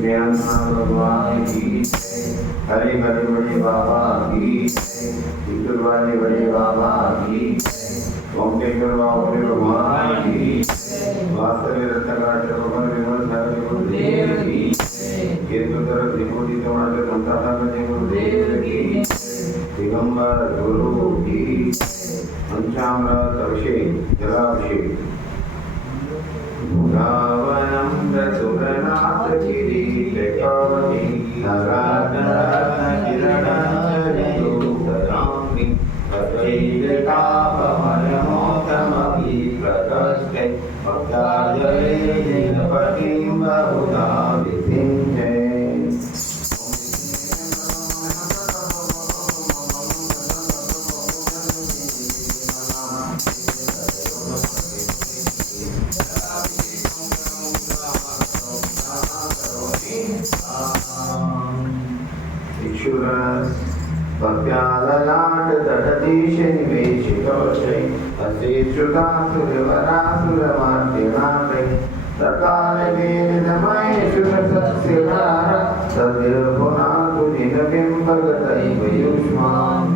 ज्ञान भगवान की हरे हरे बड़े बाबा की विष्णु वाले बड़े बाबा की ओंकेश्वर बाबा भगवान की वास्तव रत्नकाट भगवान विमल सागर गुरुदेव की केतुधर विभूति तोड़ मंत्रा गुरुदेव की दिगंबर गुरु की पंचामृत अभिषेक जलाभिषेक रावणं रघुनाथ किरीटकवती नगाधरत्नकिरणहरिदूतरामि तत्रैकतापमयमोतमभिप्रदष्टे भक्ताजले नीलपतिं बहुधा विसिञ्चे भक्त्याललाट तटदेश निवेशितोषै असेश्रुतासुरवरासुरमार्त्यनाथै सकालवेदमयेषुरसस्यधार तदेव पुनातु निनबिम्बगतैव युष्मान्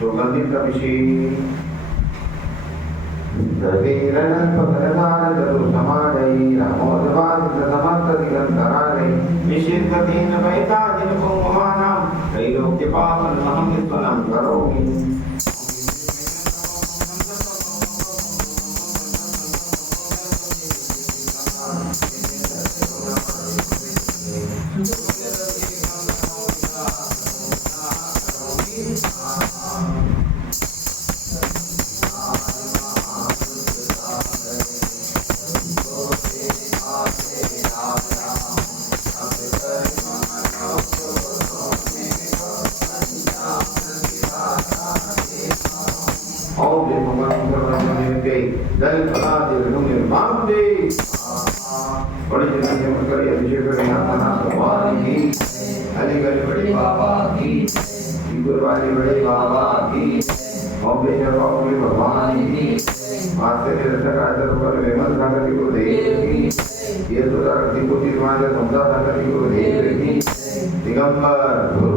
सुगंधित अभिषेक दर्वीरण पकड़दार दरु समाजई रामोदवाद समस्त दिगंतरारे निषेध दीन वैता जिन को महानाम त्रैलोक्य पावन महम स्तनम करोमि दिगंबर